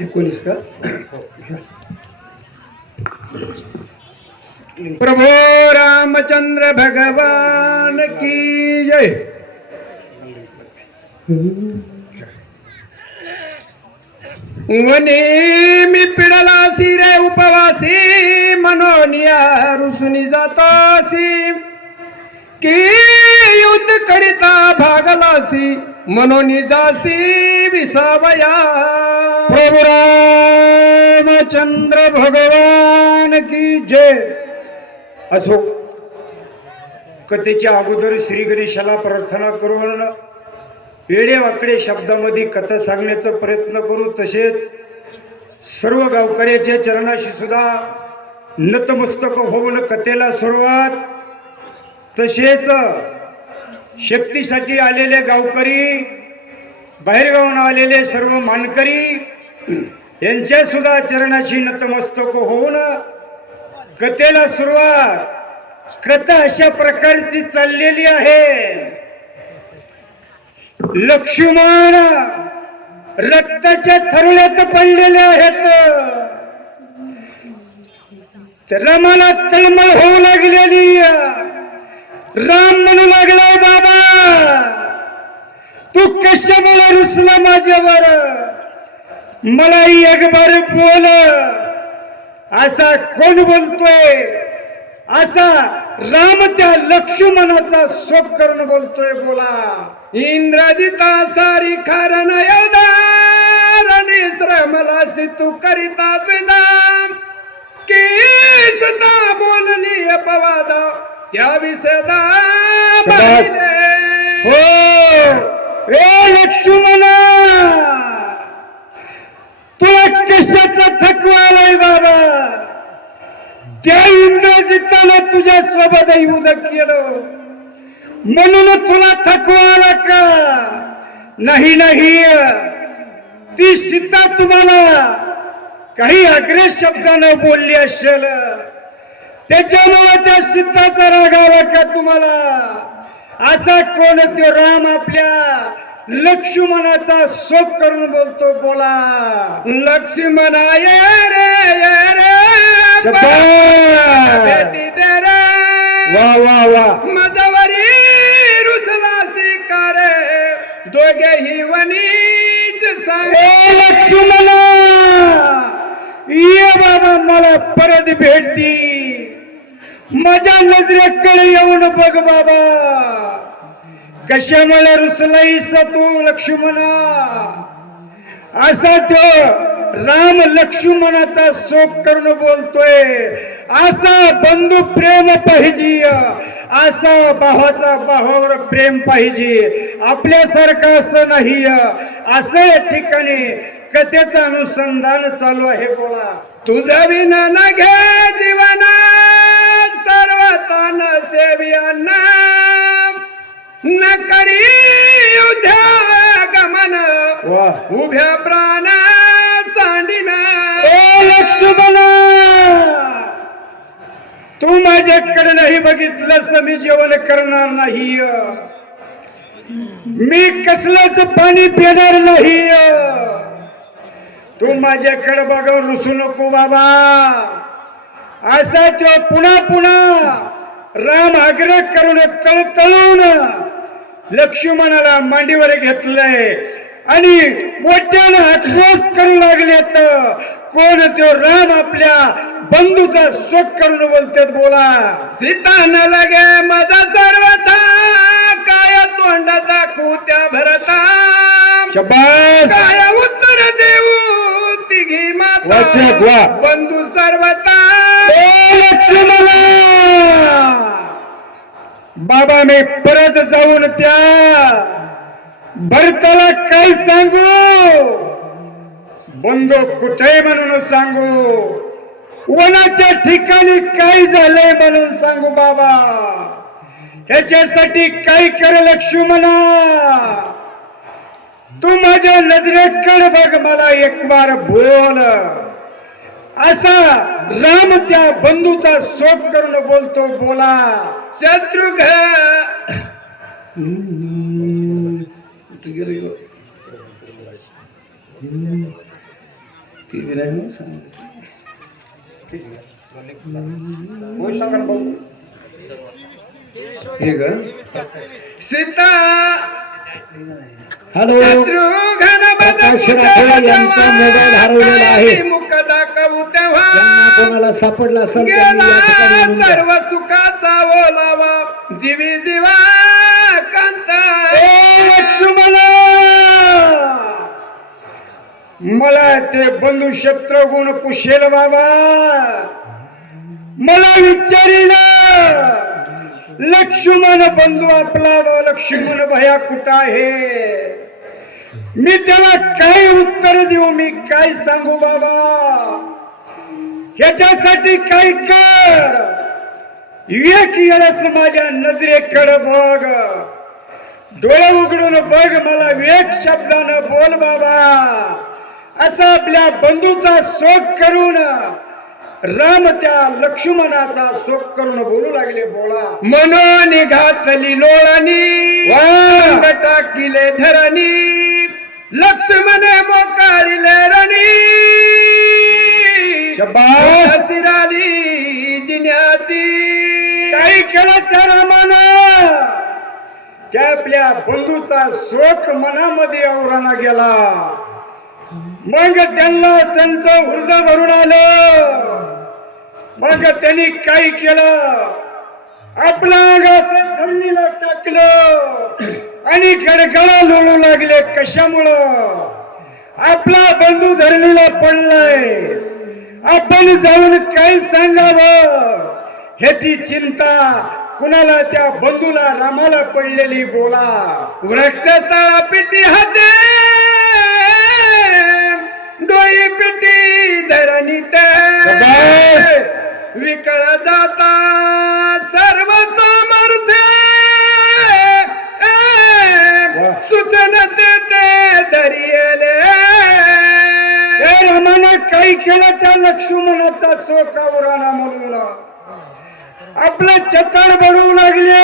19 का? प्रभु रामचंद्र भगवान की जय। वने मी पिडलासी रे उपवासी मनोनिया रुसुनी जातासी की युद्ध करिता भागलासी मनोनी जासी विसावया। प्रभु रामचंद्र भगवान की जय। असो कथेच्या अगोदर श्री गणेशाला प्रार्थना करून वेडे वाकडे शब्दामध्ये कथा सांगण्याचा प्रयत्न करू। तसेच सर्व गावकऱ्याच्या चरणाशी सुद्धा नतमस्तक होऊन कथेला सुरुवात। तसेच शक्तीसाठी आलेले गावकरी, बाहेरगावून आलेले सर्व मानकरी यांच्या सुद्धा चरणाशी नतमस्तक होऊन कथेला सुरुवात। कथा अशा प्रकारची चाललेली आहे। लक्ष्मण रक्ताच्या थरळ्यात पडलेले आहेत। रामाला तळमळ होऊ लागलेली। राम म्हणू लागला, बाबा तू कशामुळे रुसला माझ्यावर? मला एक बार बोल, असा कोण बोलतोय? असा राम त्या लक्ष्मणाचा शोक करून बोलतोय। बोला। इंद्रजिता सारी कारण योदारणी श्रमलासी तू करिता विधान की सदा बोलली अपवाद त्या विसदा हो रे लक्ष्मणा, तुला कशाचा थकवा आलाय बाबा? त्या इंद्रजिताला तुझ्या सोबत येऊन केलं म्हणून तुला थकवा आला का? नाही नाही, ती सीता तुम्हाला काही आग्रह शब्दानं बोलली असेल, त्याच्यामुळे त्या सीताचा राग आला का तुम्हाला? असा कोण तो राम आपल्या लक्ष्मणाचा शोक करून बोलतो? बोला। लक्ष्मणा ये रे ये रे वा वा वा। मजवरी रुसलासी करे दोघेही वनीच सांगे। लक्ष्मणा ये बाबा, मला परत भेटती, माझ्या नजरेकडे येऊन बघ बाबा। कशामुळे रुसलाईस तू लक्ष्मणा? असा तो राम लक्ष्मणाचा शोक करून बोलतोय। असा बंधू प्रेम पाहिजे, असा भावाचा भावावर प्रेम पाहिजे, आपल्यासारखं असं नाही। असं या ठिकाणी कथेचं अनुसंधान चालू आहे। बोला। तुझा विना न घे जीवना सर्वतान सेवियांना न करी उद्या गमन उभ्या प्राण सांडिना। लक्ष्मणा, तू माझ्याकडे नाही बघितलंस मी जेवण करणार नाही, मी कसलंच पाणी पिणार नाही। तू माझ्याकडे बघून रुसू नको बाबा। असा तो पुन्हा पुन्हा राम आग्रह करून तळतळून लक्ष्मणाला मांडीवर घेतलंय आणि मोठ्यानं आक्रोश करू लागलेत। कोण तो राम आपल्या बंधूचा शोक करून बोलतात। बोला। सीता न लगे माझा सर्वथा काय तोंड दाखवू त्या भरता। शबास। काय उत्तर देऊ तिघी माता बंधू सर्वता। लक्ष्मणा, बाबा मी परत जाऊन त्या भरताला काय सांगू? बंधू कुठे म्हणून सांगू? वनाच्या ठिकाणी काय झालंय म्हणून सांगू बाबा? ह्याच्यासाठी काय कर लक्ष्मणा? तू माझ्या नजरेकडे बघ, मला एक बार बोल। असा राम त्या बंधूचा शोक करून बोलतो। बोला। शत्रुघ्न सीता हॅलो प्रकाश राठोड यांचा मोबाईल हरवलेला आहे. मुख दाखवू तेव्हा त्यांना कोणाला सापडला असेल त्यांनी गेला या ठिकाणी येऊन द्या. सर्व सुखाचा ओलावा जीवी जीवा कांता लक्ष्मणा, मला ते बंधू शत्रुघ्न कुशेल बाबा मला विचारिलं, लक्ष्मण बंधू आपला लक्ष्मण भया कुठं आहे? मी त्याला काय उत्तर देऊ? मी काय सांगू बाबा? ह्याच्यासाठी काय कर, एक वेळेस माझ्या नजरेकडे बघ, डोळे उघडून बघ, मला एक शब्दानं बोल बाबा. असं आपल्या बंधूचा शोक करून राम त्या लक्ष्मणाचा शोक करून बोलू लागले. बोला. म्हणून घातली लोळणी वांग टाकिले धरणी लक्ष्मणे मोकाळिले रणी शब्बास. शिराली जिन्याची काही केलं त्या रामानं, त्या आपल्या बंधूचा शोक मनामध्ये आवराना गेला. मग त्यांना त्यांचं हृदय भरून आलं. मग त्यांनी काय केलं, आपल्या अंगात धरणीला टाकलं आणि गडगडा लोळू लागले. कशामुळं? आपला बंधू धरणीला पडलाय, आपण जाऊन काय सांगावं ह्याची चिंता कुणाला त्या बंधूला रामाला पडलेली. बोला. वृक्ष तळा पिटी हाते डोई पिटी धरणी विकळ जाता सर्व समर्थ सुचन ते दरियले. रामानं काही केलं त्या लक्ष्मणाचा शोकावराना म्हणून आपलं चतड बनवू लागले,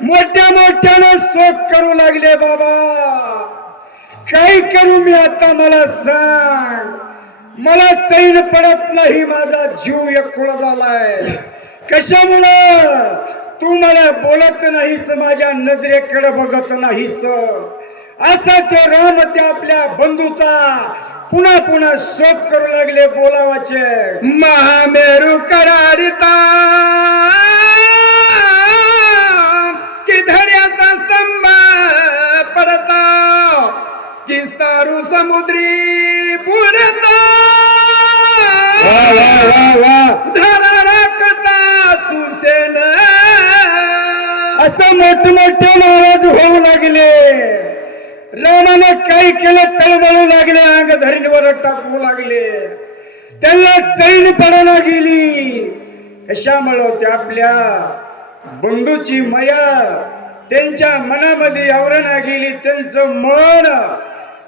मोठ्या मोठ्यानं शोक करू लागले. बाबा काय करू मी आता, मला सांग. मला चैन पडत नाही, माझा जीव एकूळ झालाय. कशामुळं? तू मला बोलत नाहीस, माझ्या नजरेकडे बघत नाहीस. असा ते राम त्या आपल्या बंधूचा पुन्हा पुन्हा शोक करू लागले. बोलावाचे. महामेरू करारिता कि धड्याचा स्तंभ पडता कि सारू समुद्री बुडता धरा राखता सुसेन. असं मोठमोठे महाराज होऊ लागले. रामानं काय केलं, तळमळू लागले, अंग धरणीवर टाकू लागले. त्यांना चैन पडायला गेली. कशामुळं? त्या आपल्या बंधूची माया त्यांच्या मनामध्ये आवरणा गेली. त्यांचं मन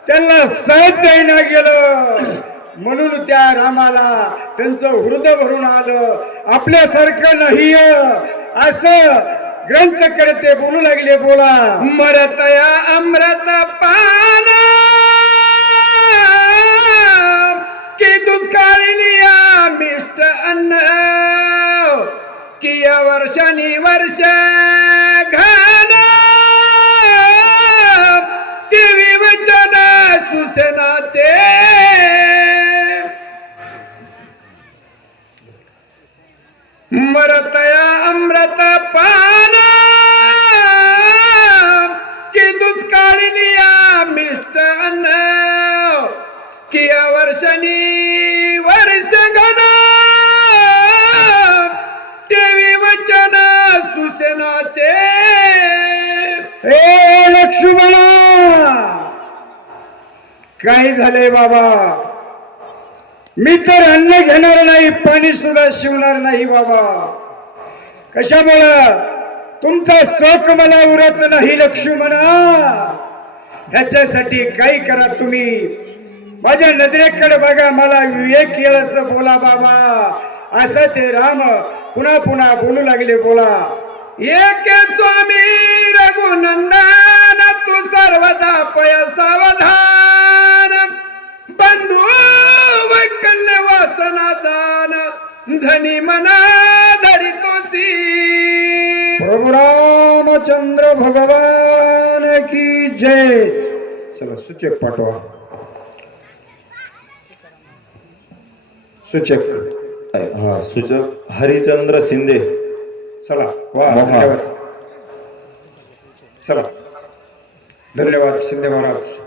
त्यांना साथ द्यायला गेलं. म्हणून त्या रामाला त्यांचं हृदय भरून आलं. आपल्यासारखं नाही असं ग्रंथ करते बोलू लागले. बोला. मरतया अमृत पान की दुष्काळिलिया मिष्ट अन्न कि या वर्षानी वर्ष घान कि विवचन सुसेनाचे. मरतया अमृत पान की दुष्काळिलिया मिष्ट अन्न कि या वर्षानी वर्ष घन देवी वचन सुसेनाचे. ए लक्ष्मणा, काय झालंय बाबा? मी तर अन्न घेणार नाही, पाणी सुद्धा शिवणार नाही बाबा. कशामुळं? तुमचा शोक मला उरत नाही लक्ष्मणा. ह्याच्यासाठी काय करा तुम्ही, माझ्या नजरेकडे बघा, मला विवेक येळच बोला बाबा. असं ते राम पुन्हा पुन्हा बोलू लागले. बोला. एक स्वामी रघुनंदन तू सर्वदा पय धनी मना धरितोसी प्रभु रामचंद्र भगवान की जय. चला सूचक पाठवा. सूचक हा सूचक हरिचंद्र शिंदे. चला वा मोहा. धन्यवाद. चला धन्यवाद शिंदे महाराज.